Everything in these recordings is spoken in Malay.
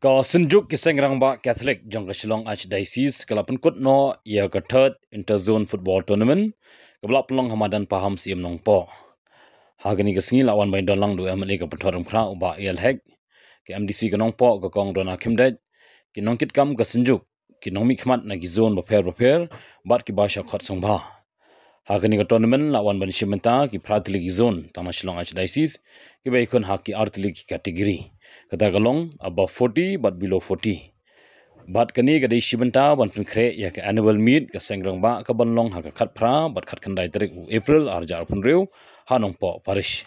Ka senjuk kiseng rangba Catholic jong ka Shillong Archdiocese kala penkut no ia ka third interzone football tournament kabla pelong hamadan paham siam nong po. Hagani ka singi lawan bain dolang du MLA ka pentorang khra uba el hek ke MDC ka nong po ka kong dona khimdej ki nong kit kam ka senjuk ki nong mi khmat na ki zone baper bat ki basha khot song ba. Hagani ka tournament lawan ban shimenta ki pratili ki zone tama Shillong Archdiocese ki bai khon haki artili ki kategori. Kata galong above 40 but below 40. Bat kani kadai shibenta ban kre ya ke annual meet ka sengrang ba ka banlong ha ka khat phra bat khat khandai tarik April arjar pun reu hanong po parish.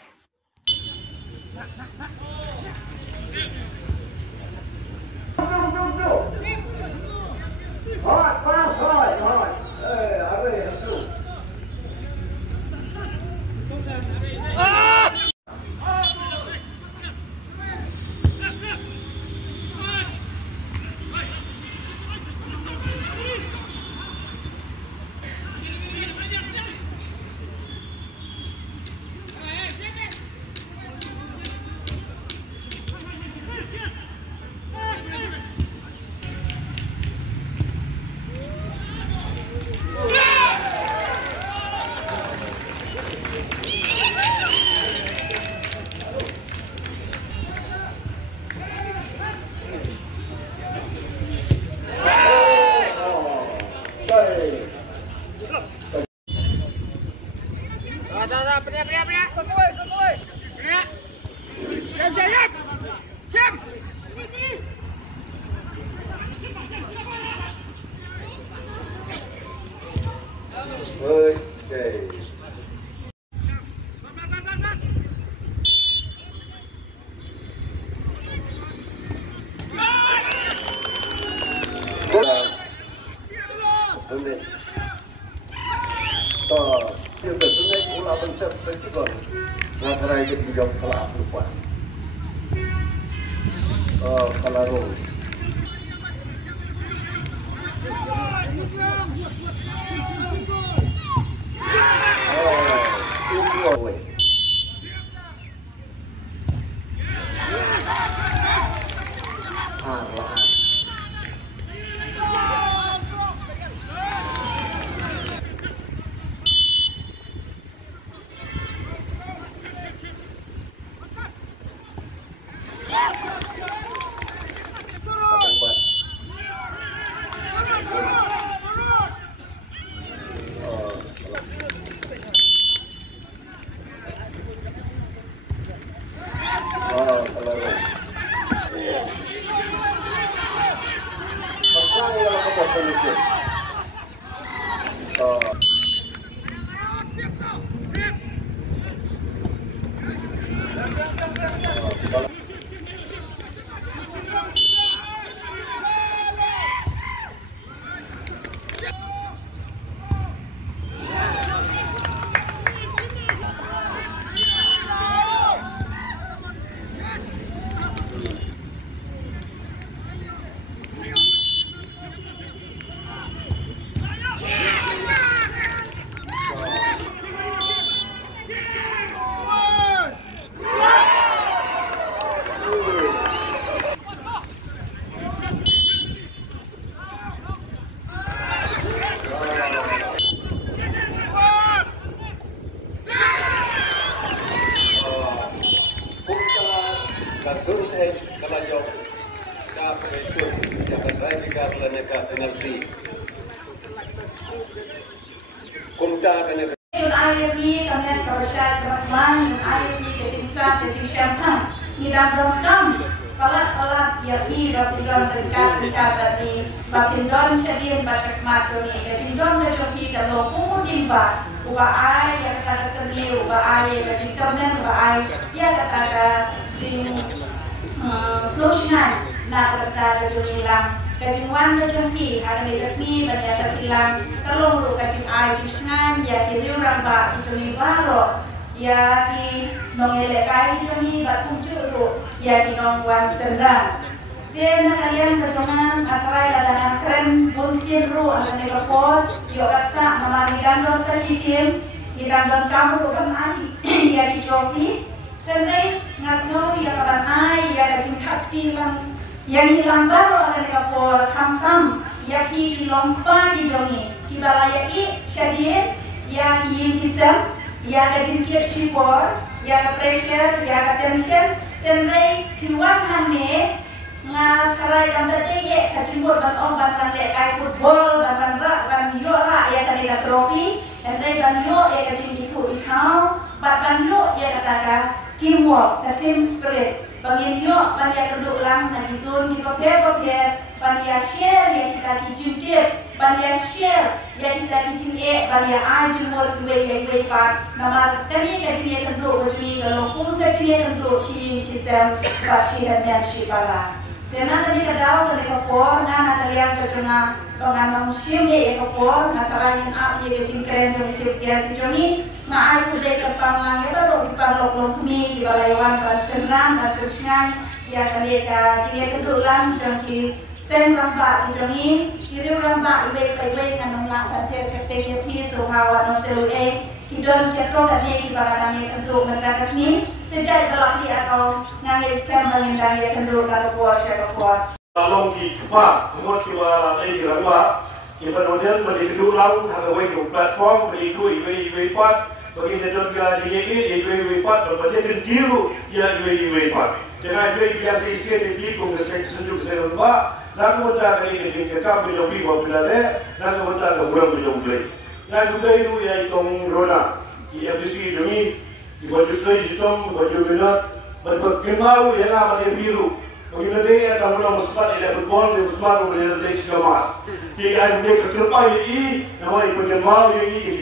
Ya ki nong elekai ki jomi batung juru ya ki nong wan sendang. Dia nak kalian kejongan atrai ladangan keren buntin ru akan negapot yo kata mamari gandong sa sitim di gandong kamu kan ai ya di trofi tenai ngasgo ya kaban ai ya kajing takti lang Yang hilang baru ada nekapor kampang, ya ki lompa ki jongi, ki balaya i syadien, ya ki yingkisam, ya ka jingkit shipor, ya ka pressure, ya ka tension, tenrei kiluan hane, nga karai kanda tege, ka jimbur ban om ban kai football, ban rak, ban yo rak, ya ka neka trophy, tenrei ban yo, ya ka jingkitu itau, ban yo, ya ka taka teamwork, ka team spirit. Bangin yo, banyak kenduk lang na jizun di paper, banyak share ya kita kijintir, banyak share ya kita kijinge, banyak ajimur iwe part, nama kami kijinge kenduk, kami kalau pun kijinge kenduk, si sistem, pasihan yang si pala. Tena tadi kadau tadi kapor, na kalian kejona penganong sim ya kapor, na karangin up ya kijing keren joni cip ya si joni. Nah, aku dek kepang lang ya baru diparlok long kami di balaiwan senang dan bersnyan ya kaleka jinge kedulan jangki sen ramba ijoni kiri ramba ibe klei nganong lang pancet kete pi suhawa no selue kidon ketro dan ye di balatan ye kendu mendakas ni sejak belak di atau ngange scam bangindang ye kendu kalau bor syaka bor long ki kupa umur ki wala dai ki ramba ki panodian beli kedulang hagawai ki platform beli ku ibe pat bagi negara ini ibu pat berbagai diru ya ibu pat dengan ibu biasa isi di kongres sejuk serba dan mudah kali ini kita menjadi populer dan mudah kurang menjadi dan juga itu ya tong roda IFC demi baju hitam baju merah berkemal ya nama biru bagi dia ada orang musbat dia bergol dia musbat boleh dia segamas dia ada keterpai ini nama ibu kemal ini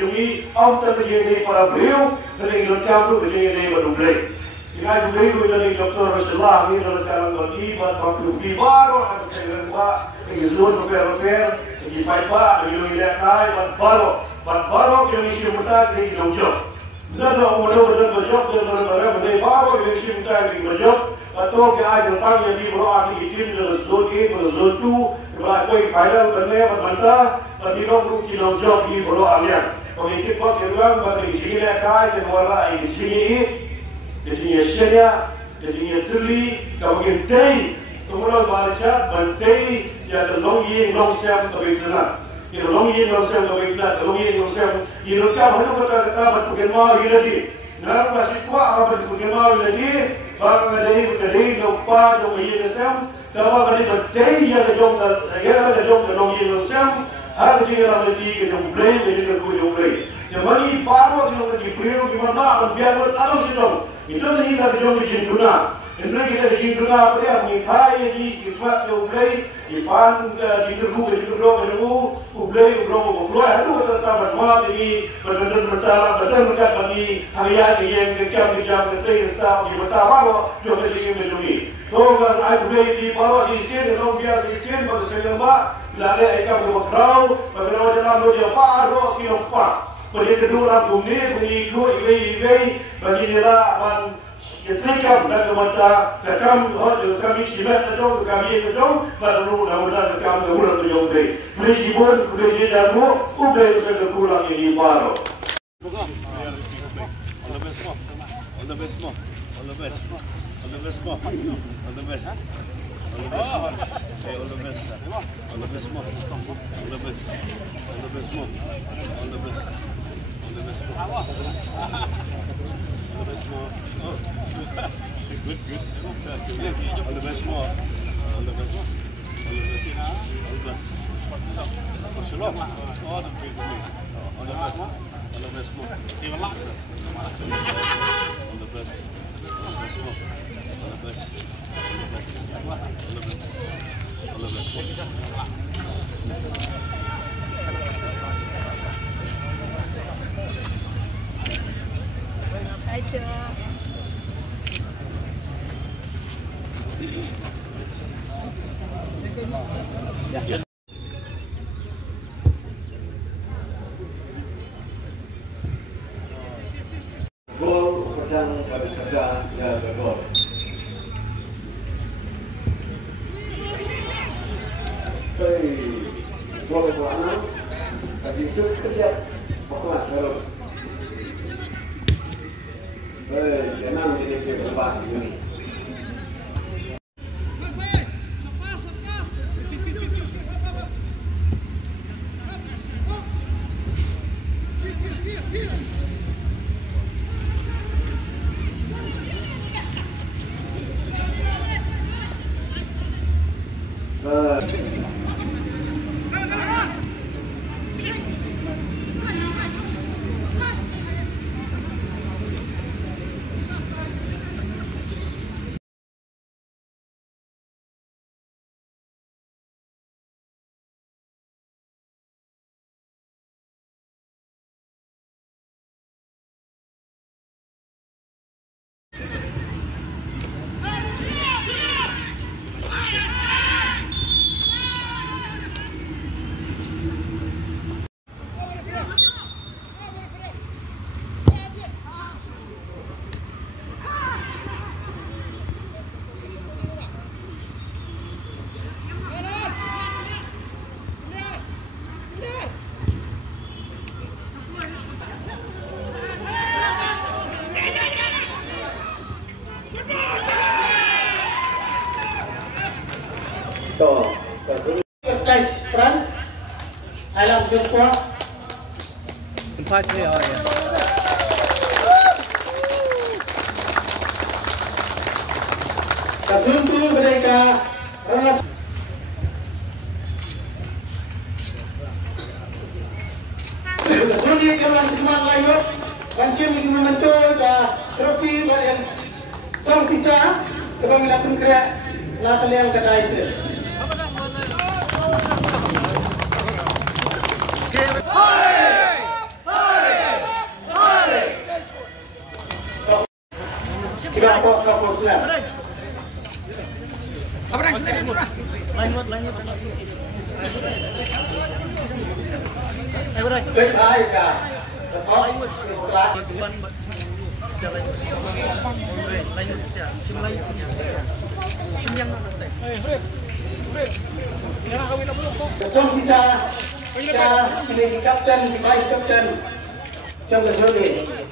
demi auto dia para beliau dari lokal tu dia berdua dengan beliau dari Dr. Rasulullah ini dalam kalangan ibadat bagi baru ada sebenarnya ini zon repair di pipa dari wilayah kai baru yang isi mutak di Jogja dan mudah-mudahan berjob dan mudah-mudahan baru yang isi mutak di Jogja atau क्या आज होता है यदि वो आगे टीम जो zone A zone 2 वो कोई फाइनल करने में बनता पर निको ग्रुप की लोग जो की वो आलिया और इनके पास केवल बंदे की चीजें का है जो वाला एक चीजें एशिया चीजें तुली कभी टई तो वो बारिशा बनते या तो लोग से हम कभी इतना ये लोग से हम कभी इतना लोग से ये लोग क्या भलो करता बट मार ये लगी नरम का सिक्का आप मार लगी Bang dari lupa jom iya kesem, kalau kali berdei ya jom kalau iya kesem, hari ini orang lagi jom play, jadi jom play. Jadi baru kita lagi play, kita nak biar ada sistem. Itu ni kita jom di Cina. Ini kita di Cina apa dia? Mihai di kisah jom play, di pan di teruk, play, itu tetap bermuat ini betul mereka bagi hari yang kerja tetap di bertahan jom jadi menjadi. Togar aku di bawah isi dan biasa isi bagi selamba lalu mereka berkau bagaimana dalam dia baru kita pak. Pada kedua bumi bagi bagi dia man ketika dan kami kami silat atau kami itu baru mudah kami urut jauh deh. Meskipun dia jamu udah sudah pulang ini baru. All the best, more. All the best. All the best, more. All the best. All the best. Hey, all the best. All the best, more. All the best. All the best, more. All the best. All the best. All the best, more. Oh, good. All the best, more. All the best. All the best. All the best. Shalom. All the people. All the best. All the best, more. All the best. Gol pedang dari tegak ya gol. Gol anak tadi itu kerja pokoknya terus. Jangan jadi berubah ini. Guys, Frans, alam jumpa. Tempat sini ya. Tertentu mereka ras. Jadi kawan teman lain, kancing ini membentuk trofi dan song bisa kalau melakukan kerja nak liang kedai itu. Tidak kok sudah. Lain. Baik kah? Betul bisa pilih kapten, vice kapten, champion league.